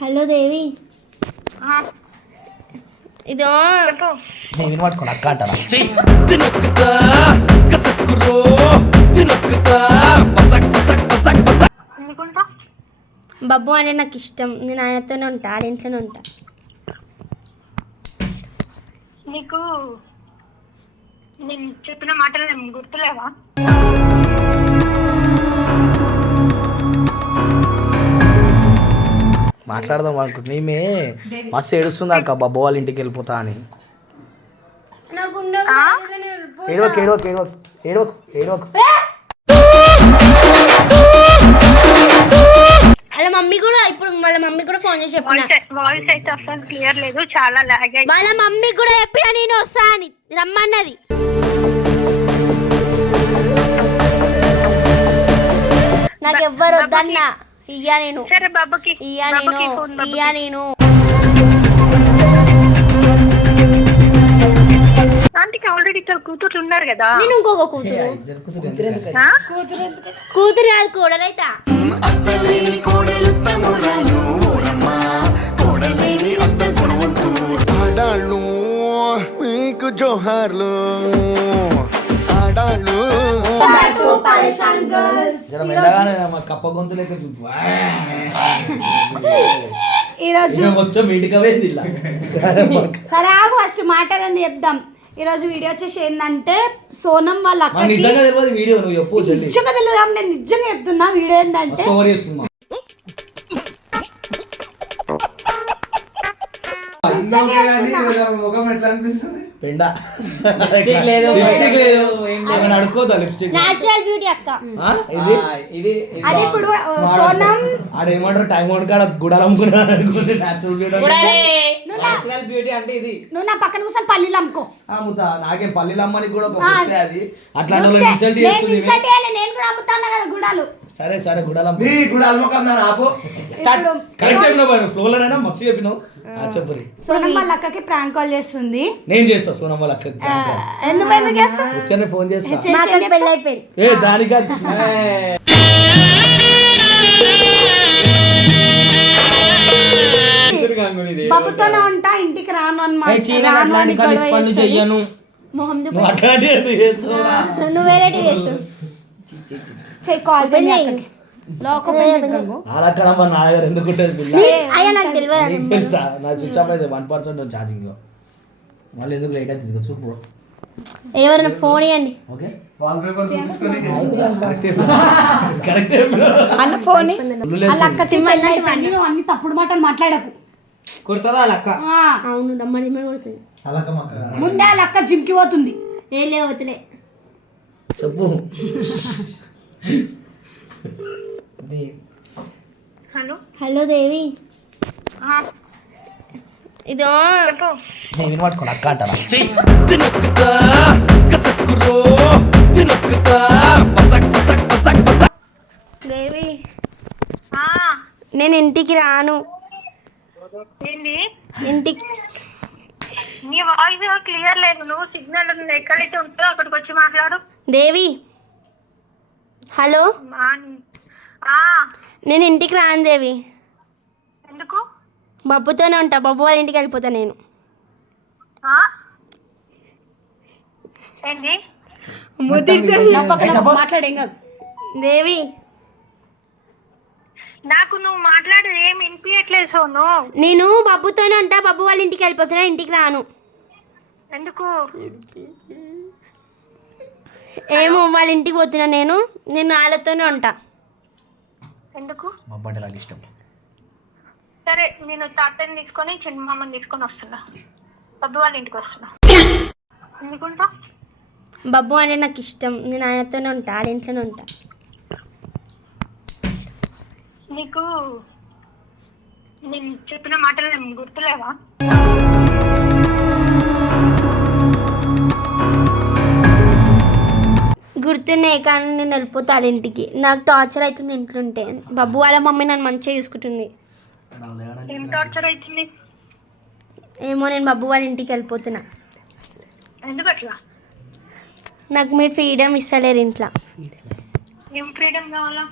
Hello దేవి, ఇదో దేవిని పట్టుకోండి అక్క అంటారా? బబ్బు అంటే నాకు ఇష్టం. నేను ఆయనతోనే ఉంటా, ఆడ ఇంట్లోనే ఉంటా. నీకు నేను చెప్పిన మాటలు నేను గుర్తులేవా? మాట్లాడదాం అనుకుంటున్నా. ఈమె మస్తు ఏడుస్తుంది అక్క బాబు వాళ్ళ ఇంటికి వెళ్ళిపోతా అని. ఏడవకు ఏడవకు ఏడవకు ఏడవకు ఏడవకు. వాళ్ళ మమ్మీ కూడా ఇప్పుడు వాళ్ళ మమ్మీ కూడా ఫోన్ చేసి చెప్పిన. వాయిస్ అయితే అసలు క్లియర్ లేదు, చాలా లాగ్ అయింది. వాళ్ళ మమ్మీ కూడా చెప్పిన నేను వస్తా అని, రమ్మన్నది. నాకు ఎవ్వరు వద్దన్నా ఇయ్యా నేను. సరే బాబుకి ఇయ్యా నేను ఇయ్యా నేను. ఆంటీకి ఆల్రెడీ ఇద్దరు కూతుర్లు ఉన్నారు కదా. నేను ఇంకొక కూతురు. కూతురు కాదు, కోడలైతా. ఆడాళ్ళు మీకు జోహార్లు ఆడాళ్ళు. జర మెల్లగానే మా కప్ప గొంతు లెక్క ఈరోజు మొత్తం ఇంటికి పోయింది ఇలా. సరే ఆగు, ఫస్ట్ మాట్లాడండి చెప్దాం. ఈరోజు వీడియో వచ్చేసి ఏంటంటే సోనం వాళ్ళ అక్కకి నిజంగా తెలియదు వీడియో, నువ్వు చెప్పు జల్దీ. నిజంగా తెలియదు, నేను నిజంగా చెప్తున్నా. వీడియో ఏంటంటే ఓవర్ చేస్తున్నా. పెండ లిప్స్టిక్ లేదు, అడుకోదా లిప్స్టిక్? నేచురల్ బ్యూటీ అక్క. అది ఇప్పుడు సోనం ఆడేమంటారు టైం కాడ గుడాలు అమ్ముకున్నాడు అనుకుంటే నేచురల్ బ్యూటీ అంటే ఇది. నువ్వు నా పక్కన కూర్చొని పల్లీలు అమ్ముకో. నాకే పల్లీలు అమ్మనికి కూడా ఒక ఆ, గుర్తే అది. అట్లాంటి నేను వాళ్ళని ఇన్సల్ట్ చేస్తుంది. ఇన్సల్ట్ చేయాలి, నేను కూడా అమ్ముతాను కదా గుడాలు. సరే సరే గుడాలు అమ్ము. ఇప్పుడు కరెక్ట్ చెప్పినావు, ఫ్లో లోనైనా మస్తు చెప్పినావు. చెప్పు. సోనం వాళ్ళ అక్కకి ప్రాంక్ కాల్ చేస్తుంది. నేను చేస్తా సోనం వాళ్ళ అక్కకి. ఎందుకు చేస్తా? వచ్చానే ఫోన్ చేస్తా. మా అక్కకి పెళ్ళి అయిపోయింది. ఏ దానికా బాబుతోనే ఉంటా, ఇంటికి రాను అన్నమాట. రాను అని గొడవ చేస్తుంది. మొహం చూపు. నువ్వు అట్లాంటివి చేస్తున్నావా? నువ్వు వేరేటి చేసు. చెయ్యి, కాల్ చేయి అక్కకి. లోకం అలా మా నా దగ్గర ఎందుకు ఉంటుంది పిల్ల? అయ్యా నాకు తెలియదు. నీకు తెలుసా? నా స్విచ్ ఆఫ్ అయితే 1% ఛార్జింగ్. మళ్ళీ ఎందుకు లేట్ అవుతుంది చూపు. ఎవరైనా ఫోన్ ఇవ్వండి. ఓకే కరెక్ట్ అన్న ఫోన్ వాళ్ళ అక్క తిమ్మని అన్ని తప్పుడు మాటలు మాట్లాడకు. కుడుతుందా లక్క? అవును, దమ్మడి కొడుతుంది. ముందే వాళ్ళ అక్క జిమ్కి పోతుంది. ఏ వదిలే చెప్పు. హలో హలో దేవి, ఇదో దేవిని పట్టుకోండి అక్క అంటారా? దేవి, నేను ఇంటికి రాను. ఏంది? ఇంటికి నీ వాయిస్ క్లియర్ లేదు. నువ్వు సిగ్నల్ ఎక్కడైతే ఉంటుందో అక్కడికి వచ్చి మాట్లాడు. దేవి, హలో, నేను ఇంటికి రాను దేవి. ఎందుకు? బబ్బుతోనే ఉంటా, బబ్బు వాళ్ళ ఇంటికి వెళ్ళిపోతా నేను. ఏంది? మాట్లాడేం కాదు. దేవి, నాకు నువ్వు మాట్లాడు ఏం వినిపించట్లేదు సోను. నేను బబ్బుతోనే ఉంటా, బబ్బు వాళ్ళ ఇంటికి వెళ్ళిపోతున్నా, ఇంటికి రాను. ఎందుకు? ఏమో వాళ్ళ ఇంటికి పోతున్నా నేను వాళ్ళతోనే ఉంటా. ఎందుకు? బొబ్బంటే నాకు ఇష్టం. సరే, నేను తాతని తీసుకొని చిన్న మామని తీసుకొని వస్తున్నా. బబ్బు వాళ్ళ ఇంటికి వస్తున్నా. ఎందుకుంటా? బబ్బు అంటే నాకు ఇష్టం. నేను ఆయనతోనే ఉంటా, ఆడ ఇంట్లోనే ఉంటా. నీకు నేను చెప్పిన మాటలు నేను గుర్తులేవా? గుర్తున్నాయి, కానీ నేను వెళ్ళిపోతా వాళ్ళ ఇంటికి. నాకు టార్చర్ అవుతుంది ఇంట్లో ఉంటే. బబ్బు వాళ్ళ మమ్మీ నన్ను మంచిగా చూసుకుంటుంది. ఏం టార్చర్ అవుతుంది? ఏమో, నేను బబ్బు వాళ్ళ ఇంటికి వెళ్ళిపోతున్నా. ఎందుకు అట్లా? నాకు మీరు ఫ్రీడమ్ ఇస్తలేరు ఇంట్లో. ఏం ఫ్రీడమ్ కావాలా?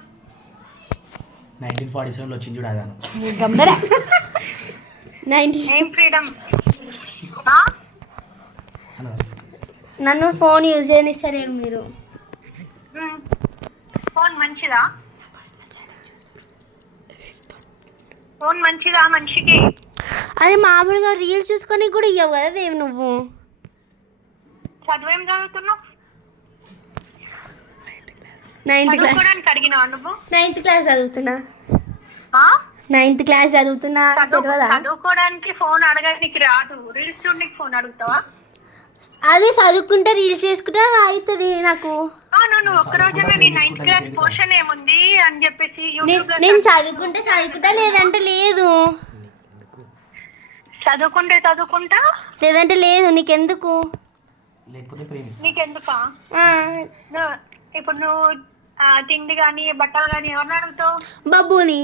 1947 వచ్చింది చూడు అదాను. గమ్మరా 90 ఏం ఫ్రీడమ్? నన్ను ఫోన్ యూజ్ చేయనిస్తలేరు మీరు. ఫోన్ మంచిదా? ఫోన్ మంచిదా మనిషికి? అది మామూలుగా రీల్స్ చూసుకొని కూడా ఇవ్వవు కదా దేవి నువ్వు. చదువేం చదువుతున్నావు? 9th class. చదువుకోవడానికి అడిగినావా నువ్వు? 9th క్లాస్ చదువుతున్నా. ఆ? 9th క్లాస్ చదువుతున్నా తెలియదా? చదువుకోవడానికి ఫోన్ అడగడానికి రాదు, రీల్స్ చూడడానికి ఫోన్ అడుగుతావా? అది చదువుకుంటే రీల్స్ చేసుకుంటే అవుతుంది నాకు. నువ్వు ఒక్క రోజున నీ 9th క్లాస్ పోర్షన్ ఏముంది అని చెప్పేసి యూట్యూబ్ లో నేను చదువుకుంటా లేదంటే లేదు. చదువుకుంటా లేదంటే లేదు. నీకెందుకు? లేకపోతే ప్రేమిస్తా. నీకెందుకా? ఆ, ఇప్పుడు నువ్వు తిండి కానీ బట్టలు కానీ ఎవరిని అడుగుతావు? బబ్బుని.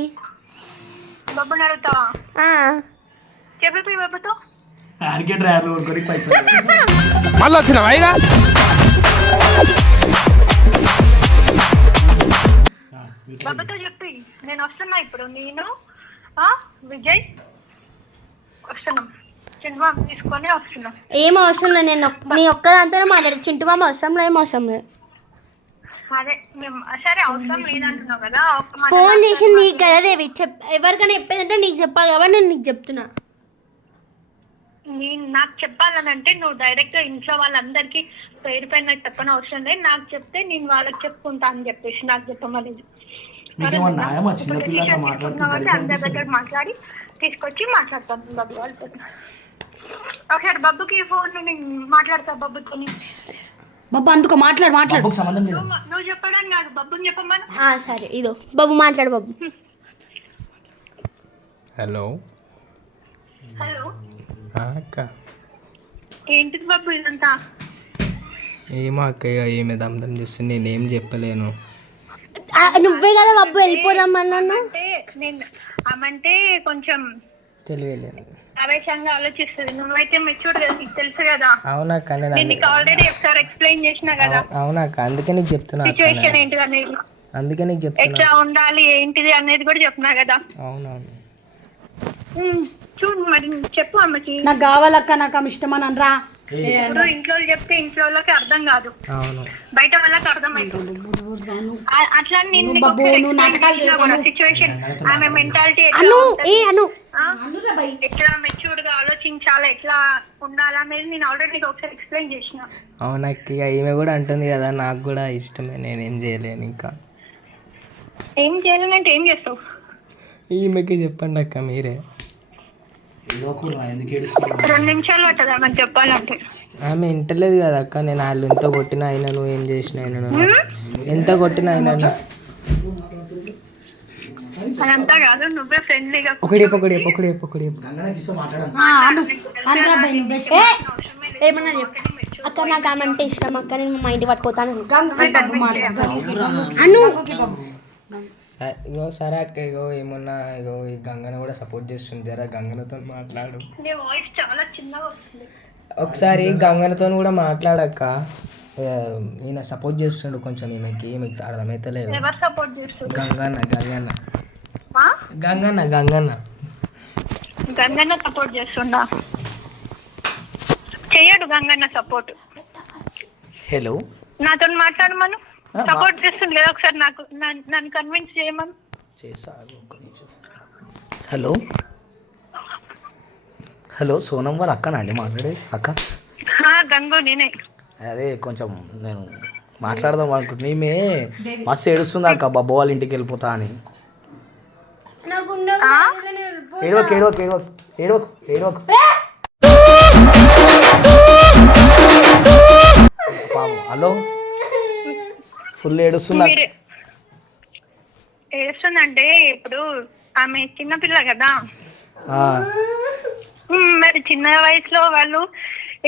బబ్బుని అడుగుతావా? ఆ, చెప్పి బబ్బుతో ఆడికే డ్రైవర్లు కొనుక్కొని పైసలు. మళ్ళీ వచ్చినావా ఇక? బబ్బుతో చెప్పి నేను వస్తున్నా ఇప్పుడు. నేను విజయ్ వస్తున్నాం, చిన్న తీసుకొని వస్తున్నాం. ఏం అవసరం లేదు. నేను నీ ఒక్కదాంతోనే మాట్లాడు. చింటు మామ అవసరం లేదు, ఏం అవసరం లేదు. అదే సరే అవసరం లేదంటున్నావు కదా. ఫోన్ చేసి నీకు కదా దేవి ఎవరికైనా చెప్పేదంటే నీకు చెప్పాలి కాబట్టి నేను నీకు చెప్తున్నా. నేను నాకు చెప్పాలనంటే నువ్వు డైరెక్ట్ గా ఇంట్లో వాళ్ళందరికీ పేరు పైన చెప్పని అవసరం లేదు. నాకు చెప్తే నేను వాళ్ళకి చెప్పుకుంటా అని చెప్పేసి నాకు చెప్పమనేది. నీకేమన్నా న్యాయమా? చిన్న పిల్లగా అందరి దగ్గర మాట్లాడి తీసుకొచ్చి మాట్లాడతాను బాబు వాళ్ళతో. ఒకసారి బబ్బుకి ఫోన్ నేను మాట్లాడతా బబ్బుతో. బాబు అందుకో మాట్లాడు. సంబంధం లేదు. నువ్వు చెప్పడానికి నాకు బబ్బుని చెప్పమని. సరే ఇదో బాబు మాట్లాడు బాబు. హలో హలో అక్క. ఏంటిది బాబు ఇదంతా? ఏమో అక్క, ఇక ఏమే దమ్దం చేస్తే నేనేం చెప్పలేను. నువ్వే కదా బాబు వెళ్ళిపోదామన్నాను. నేను ఆమంటే కొంచెం తెలియలేదు, ఆవేశంగా ఆలోచిస్తుంది. నువ్వైతే మెచ్యూర్ కదా, నీకు తెలుసు కదా. అవునాక నేను నీకు ఆల్రెడీ ఒకసారి ఎక్స్ప్లెయిన్ చేసిన కదా అవునాక, అందుకే నీకు చెప్తున్నా. సిచ్యువేషన్ ఏంటిది అనేది, అందుకే నీకు చెప్తున్నా. ఎట్లా ఉండాలి ఏంటిది అనేది కూడా చెప్తున్నా కదా. అవునవును. చూడు మరి చెప్పు అమ్మకి. నాకు కావాలక్క, నాకు ఆమె ఇష్టమని అనరా. ఇప్పుడు ఇంట్లో చెప్తే ఇంట్లో వాళ్ళకి అర్థం కాదు, అవును, బయట వాళ్ళకి అర్థమవుతుంది. అట్లా నేను సిచ్యువేషన్ ఆమె మెంటాలిటీ ఎట్లా మెచ్యూర్ గా ఆలోచించాలి, ఎట్లా ఉండాలి అనేది నేను ఆల్రెడీ నీకు ఒకసారి ఎక్స్ప్లెయిన్ చేసిన. అవునక్క, ఇక ఈమె కూడా అంటుంది కదా నాకు కూడా ఇష్టమే, నేనేం చేయలేను. ఇంకా ఏం చేయాలంటే ఏం చేస్తావు? ఈమెకి చెప్పండి అక్క మీరే. 2 నిమిషాలు పట్టదా మనకు చెప్పాలంటే? ఆమె ఇంటలేదు కదా అక్క. నేను వాళ్ళు ఎంత కొట్టినా అయినా నువ్వు ఏం చేసినా అయినా ఎంత కొట్టినా అయినా అదంతా కాదు, నువ్వే ఫ్రెండ్లీగా ఏమన్నా చెప్పు. అక్క నాకు ఆమె అంటే ఇష్టం అక్క, నేను మా ఇంటికి పట్టుకోతాను. అను ఇగో సరే అక్క, ఇగో ఏమన్నా ఇగో ఈ గంగన కూడా సపోర్ట్ చేస్తుంది. జరా గంగనతో మాట్లాడు. నీ వాయిస్ చాలా చిన్నగా వస్తుంది. ఒకసారి గంగనతో కూడా మాట్లాడక్క. ఈయన సపోర్ట్ చేస్తుండు కొంచెం ఈమెకి అర్థమైతలేదు. ఎవరు సపోర్ట్ చేస్తారు? గంగన్న సపోర్ట్ చేస్తుండా? చెయ్యడు గంగన్న సపోర్ట్. హలో, నాతో మాట్లాడమను. సపోర్ట్ చేస్తుంది కదా, ఒకసారి నాకు నన్ను కన్విన్స్ చేయమను. హలో హలో, సోనం వాళ్ళ అక్కనండి మాట్లాడేది? అక్క గంగు నేనే. అదే కొంచెం నేను మాట్లాడదాం అనుకుంటున్నా. ఈమె మస్తు ఏడుస్తుంది అక్క, బాబు వాళ్ళ ఇంటికి వెళ్ళిపోతా అని. ఏడవకు. హలో, ఫుల్ ఏడుస్తుంది. ఏడుస్తుందంటే ఇప్పుడు ఆమె చిన్నపిల్ల కదా, మరి చిన్న వయసులో వాళ్ళు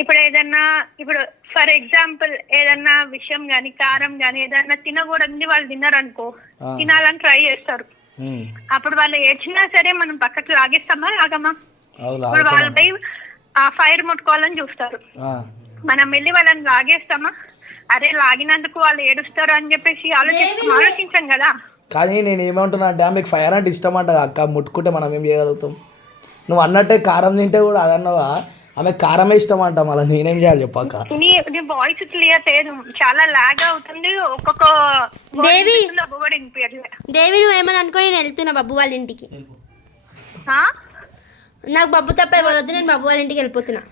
ఇప్పుడు ఏదన్నా, ఇప్పుడు ఫర్ ఎగ్జాంపుల్ ఏదన్నా విషయం గాని కారం గాని ఏదన్నా తినకూడదు వాళ్ళు తిన్నారనుకో, తినాలని ట్రై చేస్తారు. అప్పుడు వాళ్ళు ఏడ్చినా సరే మనం పక్కకు లాగేస్తామా లాగమా? ఇప్పుడు వాళ్ళపై ఆ ఫైర్ ముట్టుకోవాలని చూస్తారు, మనం వెళ్ళి వాళ్ళని లాగేస్తామా? అరే లాగినందుకు వాళ్ళు ఏడుస్తారు అని చెప్పేసి ఆలోచించాం కదా. కానీ నేను ఏమంటున్నా అంటే ఆమెకు ఫైర్ అంటే ఇష్టం అంట అక్క, ముట్టుకుంటే మనం ఏం చేయగలుగుతాం? నువ్వు అన్నట్టే కారం తింటే కూడా అదన్నావా, ఆమె కారమే ఇష్టం అంట, మళ్ళీ నేనేం చేయాలి చెప్పాక? నీ వాయిస్ క్లియర్ లేదు, చాలా లాగ్ అవుతుంది. ఒక్కొక్క దేవి కూడా వినిపించట్లే. దేవి నువ్వేమని అనుకో, నేను వెళ్తున్నా బబ్బు వాళ్ళ ఇంటికి. నాకు బబ్బు తప్ప ఎవరు వద్దు, నేను బబ్బు వాళ్ళ ఇంటికి వెళ్ళిపోతున్నా.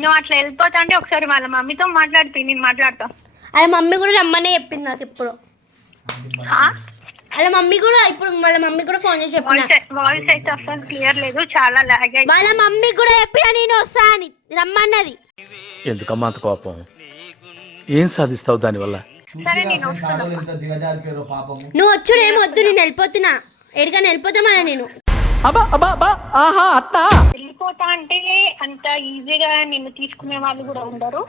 నువ్వు అట్లా వెళ్ళిపోతా అంటే ఒకసారి వాళ్ళ మమ్మీతో మాట్లాడితే నేను మాట్లాడతా. వాళ్ళ మమ్మీ కూడా రమ్మనే చెప్పింది నాకు ఇప్పుడు. వాళ్ళ మమ్మీ కూడా ఇప్పుడు వాళ్ళ మమ్మీ కూడా ఫోన్ చేసి చెప్పిన. వాయిస్ అయితే అసలు క్లియర్ లేదు, చాలా లాగ్ అయింది. వాళ్ళ మమ్మీ కూడా చెప్పిన నేను వస్తా అని, రమ్మన్నది. ఎందుకమ్మా అంత కోపం? ఏం సాధిస్తావు దానివల్ల? సరే నేను నువ్వు వచ్చుడు ఏం వద్దు, నేను వెళ్ళిపోతున్నా. ఎక్కడికైనా వెళ్ళిపోతా మళ్ళీ నేను. వెళ్ళిపోతా అంటే అంత ఈజీగా నిన్ను తీసుకునే వాళ్ళు కూడా ఉండరు.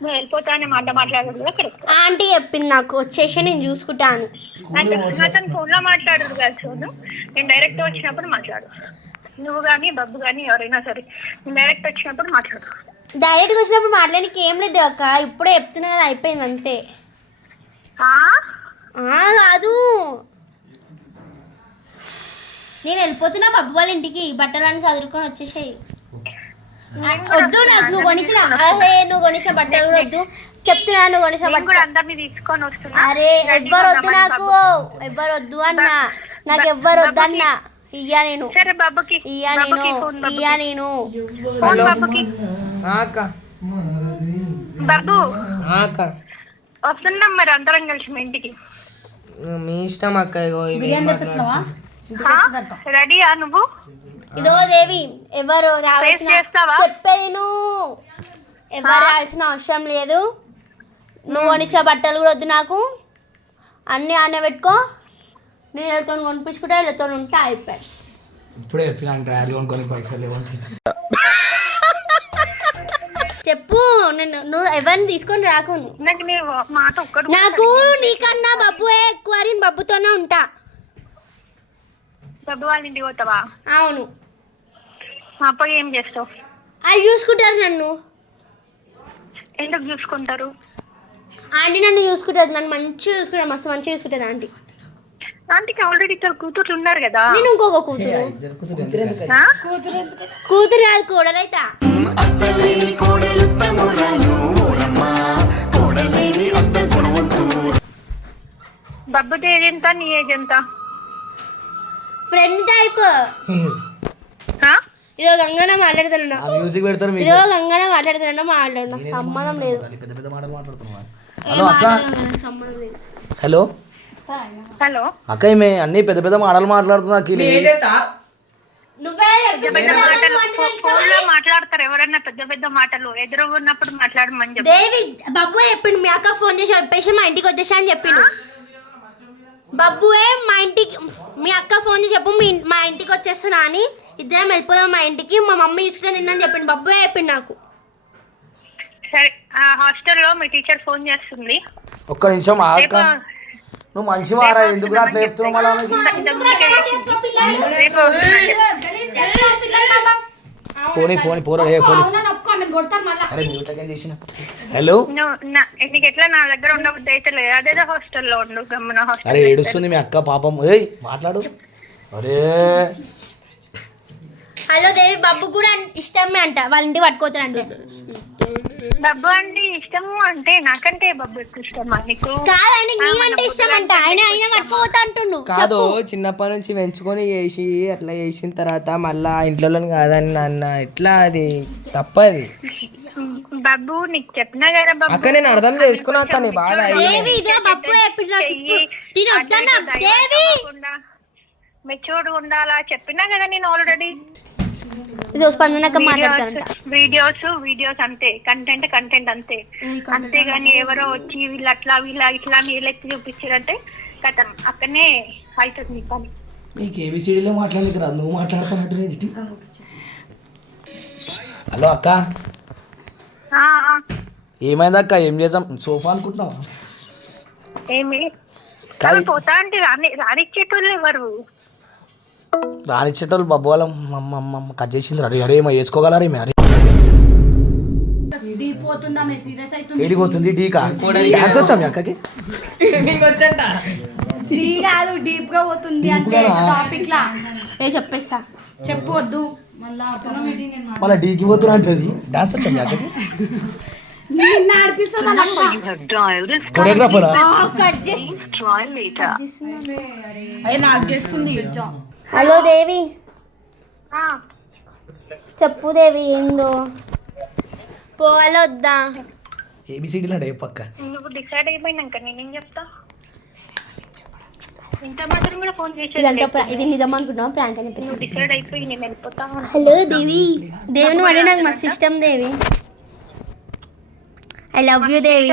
నువ్వు వెళ్ళిపోతా అనే మాట మాట్లాడదు కూడా కరెక్ట్. ఆంటీ చెప్పింది నాకు వచ్చేసి నేను చూసుకుంటాను. అతను ఫోన్ లో మాట్లాడదు కదా చూడు, నేను డైరెక్ట్ వచ్చినప్పుడు మాట్లాడు. నువ్వు కానీ బబ్బు కానీ ఎవరైనా సరే నేను డైరెక్ట్ వచ్చినప్పుడు మాట్లాడు. డైరెక్ట్గా వచ్చినప్పుడు మాట్లాడానికి ఏం లేదు అక్క, ఇప్పుడే చెప్తున్నా కదా, అయిపోయింది అంతే. కాదు నేను వెళ్ళిపోతున్నా బబ్బు వాళ్ళ ఇంటికి, బట్టలన్నీ చదువుకొని వచ్చేసాయి. వద్దు నాకు, నువ్వు కొనిచ్చిన నువ్వు కొనిచ్చిన బట్టలు కూడా వద్దు చెప్తున్నా. నువ్వు కొనిచ్చిన బట్టలు అందరినీ తీసుకొని వస్తున్నా. అరే ఎవ్వరు వద్దు నాకు, ఎవ్వరు వద్దు అన్నా, నాకు ఎవ్వరు వద్దు అన్నా. ఇయ్యా నేను, ఇయ్యా నేను, ఇయ్యా నేను. బాబు వస్తున్నాం మరి అందరం కలిసి మీ ఇంటికి. మీ ఇష్టం అక్క. రెడీయా నువ్వు? ఇదో దేవి, ఎవరు రావాల్సిన చెప్పేది నువ్వు, ఎవరు రావాల్సిన అవసరం లేదు. నువ్వు కొనిచ్చిన బట్టలు కూడా వద్దు నాకు, అన్నీ ఆనే పెట్టుకో. నేను వీళ్ళతో కొనిపించుకుంటా, వీళ్ళతో ఉంటా, అయిపోయి. ఇప్పుడే చెప్పినా ట్రయల్ కొనుక్కొని పైసలు లేవంటే చెప్పు. నేను నువ్వు ఎవరిని తీసుకొని రాకు. నాకు నీకన్నా బబ్బుయే ఎక్కువ, నేను బబ్బుతోనే ఉంటా. బబ్బు వాళ్ళ ఇంటికి పోతావా? అవును. అప్పుడు ఏం చేస్తావు? వాళ్ళు చూసుకుంటారు నన్ను. ఎందుకు చూసుకుంటారు? ఆంటీ నన్ను చూసుకుంటుంది, నన్ను మంచిగా చూసుకుంటారు, మస్తు మంచిగా చూసుకుంటుంది ఆంటీ. ఆంటీకి ఆల్రెడీ ఇద్దరు కూతుర్లు ఉన్నారు కదా. నేను ఇంకొక కూతురు. కూతురు కాదు, కోడలైతా. బబ్బు ఏజ్ ఎంత, నీ ఏజ్ ఎంత? Friend type. ఇదో గంగన మాట్లాడుతున్నా, మ్యూజిక్ పెడతారు. ఇదో గంగన మాట్లాడుతున్నా, మాట్లాడినా సంబంధం లేదు. పెద్ద పెద్ద మాటలు మాట్లాడుతున్నా. సంబంధం లేదు. హలో హలో అక్క, ఈమె అన్ని పెద్ద పెద్ద మాటలు మాట్లాడుతున్నా. నువ్వే పెద్ద మాటలు ఫోన్ లో మాట్లాడతారు ఎవరన్నా, పెద్ద పెద్ద మాటలు ఎదురు ఉన్నప్పుడు మాట్లాడమని చెప్పి. దేవి బబ్బు చెప్పిండు, మీ అక్క ఫోన్ చేసి చెప్పేసి మా ఇంటికి వచ్చేసా అని చెప్పిండు. బబ్బుయే మా ఇంటికి, మీ అక్క ఫోన్ చేసి చెప్పు మా ఇంటికి వచ్చేస్తున్నా అని, ఇద్దరం వెళ్ళిపోదాం మా ఇంటికి, మా మమ్మీ ఇష్టం నిన్నని చెప్పిండు. బబ్బుయే చెప్పిండు నాకు. సరే, హాస్టల్లో మీ టీచర్ ఫోన్ చేస్తుంది. ఒక్క నిమిషం ఆక, నువ్వు మనిషి వారా, ఎందుకు అట్లా చెప్తున్నావు? మళ్ళీ పోనీ పోనీ పోరా, హలో. నీకు ఎట్లా నా దగ్గర ఉండబుద్ధి అయితే లేదు, అదేదో హాస్టల్లో ఉండు గమ్మున. అరే ఏడుస్తుంది మీ అక్క పాపం. ఏయ్ మాట్లాడు. అరే హలో దేవి, బబ్బు కూడా ఇష్టమే అంట, వాళ్ళ ఇంటికి పట్టుకోతానంటే. బబ్బు అంటే ఇష్టము అంటే నాకంటే బబ్బు ఎక్కువ ఇష్టమా నీకు? కాదు, ఆయన నేనంటే ఇష్టం అంట, ఆయన పట్టుకోతా అంటుండు. కాదు, చిన్నప్పటి నుంచి పెంచుకొని చేసి అట్లా చేసిన తర్వాత మళ్ళా ఇంట్లో కాదని నాన్న, ఎట్లా అది తప్పది. బాబు నీకు చెప్పినా కదా బాబు. అక్క నేను అర్థం చేసుకున్నా అక్క, నీ బాధ. మెచ్యూర్డ్ ఉండాలా చెప్పినా కదా నేను ఆల్రెడీ. వీడియోస్ అంతే, కంటెంట్ అంతే. అంతేగాని ఎవరో వచ్చి వీళ్ళు అట్లా ఇట్లా నీళ్ళెత్తి చూపించారంటే కథం అక్కడనే అవుతుంది నీ పని. నీకు ఏబిసిడీలో మాట్లాడలేదు రా, నువ్వు మాట్లాడుతున్నట్టు. హలో అక్క, ఏమైంది అక్క? ఏం చేద్దాం? సోఫా అనుకుంటున్నావా? ఏమి పోతా అంటే రానిచ్చేటోళ్ళు ఎవరు? రానిచ్చేటోళ్ళు బబ్బు వాళ్ళ మమ్మ కట్ చేసింది. అరే ఏమో వేసుకోగలరా? ఏమి అరే ఏడిపోతుంది ఢీకా డాన్స్ వచ్చా మీ అక్కకి? త్రీ కాదు డీప్ గా పోతుంది అంటే టాపిక్ లా చెప్పేస్తా చెప్పొద్దు మళ్ళీ డీకి పోతున్నా అంటది డాన్స్ వచ్చా మీ అక్కకి నిన్న నడిపిస్తుంది అలా కొరియోగ్రాఫరా కట్ చేసి అయ్యి నాకు చేస్తుంది హలో దేవి చెప్పు దేవి ఏందో పోవాలో వద్దా ఏబిసిడీలు అంటే పక్క నువ్వు డిసైడ్ అయిపోయినాక నేనేం చెప్తా ఇంత మాత్రం కూడా ఫోన్ చేసేది ఇదంతా ఇది నిజం అనుకుంటున్నావు ప్రాంక్ అని చెప్పేసి నువ్వు డిసైడ్ అయిపోయి నేను వెళ్ళిపోతా. హలో దేవి దేవి నువ్వు అంటే నాకు మస్తు ఇష్టం దేవి ఐ లవ్ యూ దేవి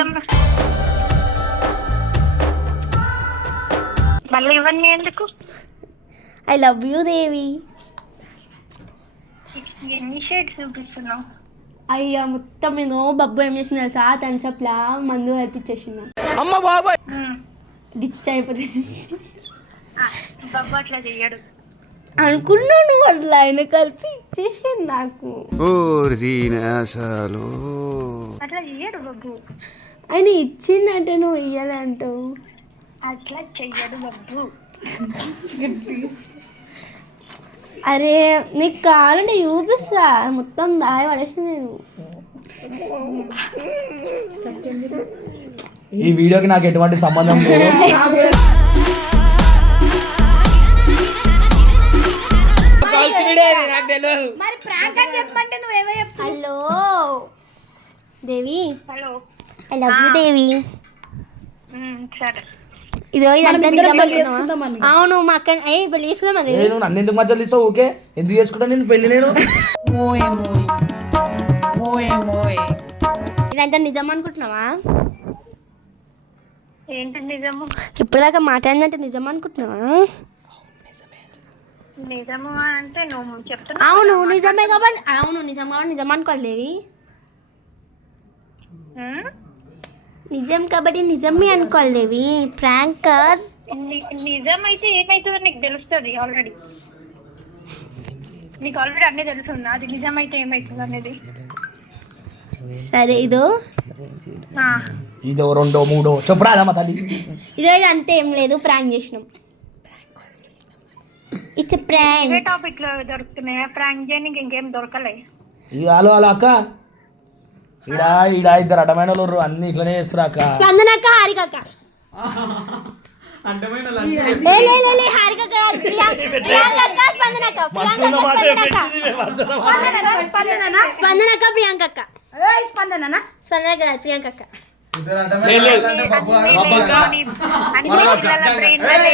మళ్ళీ ఇవన్నీ ఎందుకు? ఐ లవ్ యూ దేవి ఎన్ని షేడ్స్ చూపిస్తున్నావు? అయ్యా మొత్తం నేను బబ్బు ఏం చేసింది తెలుసా థమ్స్అప్లా మందు కల్పించేసిండు డిచ్ అయిపోతుంది బాబు అట్లా చెయ్యడు. అనుకున్నావు నువ్వు అట్లా ఆయన కలిపి ఇచ్చేసిండు నాకు అట్లా చెయ్యడు బాబు. ఆయన ఇచ్చిందంటే నువ్వు ఇయ్యాలంటావు. అట్లా చెయ్యడు బాబు. అరే నీకు కావాలంటే చూపిస్తా మొత్తం దాయి పడేసి నేను. ఈ వీడియోకి నాకు ఎటువంటి సంబంధం లేదు. మరి ప్రాంక్ అని చెప్పంటే నువ్వేమో చెప్తావు. Hello Devi hello I love you Devi. సరే ఇదో ఇదంతా ఇద్దరం నిజం పెళ్లి అనుకున్నావా? చేసుకుందామని. అవును మా అక్క పెళ్లి చేసుకుందాం అది. నేను నన్ను ఎందుకు మధ్యలో తీస్తావు? ఓకే ఎందుకు చేసుకుంటా నేను పెళ్లి? నేను ఇదంతా నిజం అనుకుంటున్నావా? ఏంటి నిజము? ఇప్పటిదాకా మాట్లాడిందంటే నిజం అనుకుంటున్నావా? నిజము అంటే నువ్వు చెప్తున్నా. అవును నిజమే కాబట్టి నిజం కాబట్టి నిజం అనుకోవాలి దేవి. నిజం కాబట్టి నిజమే అనుకోవాలి దేవి. ప్రాంకర్ నిజం అయితే ఏమైతుందో నీకు తెలుస్తుంది ఆల్రెడీ. నీకు ఆల్రెడీ అన్నీ తెలుసుందా అది నిజం అయితే ఏమైతుంది అనేది? సరే ఇదో ఇదో రెండో మూడో చెప్పురా అమ్మా తల్లి. ఇదో ఇది అంతే ఏం లేదు ప్రాంక్ చేసినాం. It's prank. ఏ టాపిక్ లో దొరుకుతున్నాయా ప్రాంక్ చేయడానికి? ఇంకేం దొరకలే. ఇక హలో హలో అక్క ఈడ ఈడ ఇద్దరు అడ్డమైన వాళ్ళు అన్ని ఇట్లనే చేస్తారు అక్క. స్పందనక్క హారికక్క హారికక్క ప్రియాంకక్క స్పందనక్క స్పందనక్క ప్రియాంకక్క స్పందనక్క ప్రియాంకక్క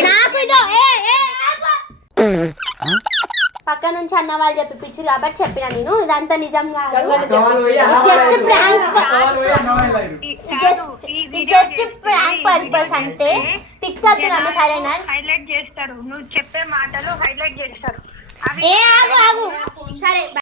నాకు ఇదో పక్క నుంచి అన్న వాళ్ళు చెప్పిచ్చు కాబట్టి చెప్పిన నేను ఇదంతా నిజం కాదు. Just prank just prank purpose అంటే టిక్ టాక్ నమ్మ సరేనా? హైలైట్ చేస్తారు, నువ్వు చెప్పే మాటలు హైలైట్ చేస్తారు. ఏ ఆగు ఆగు సరే.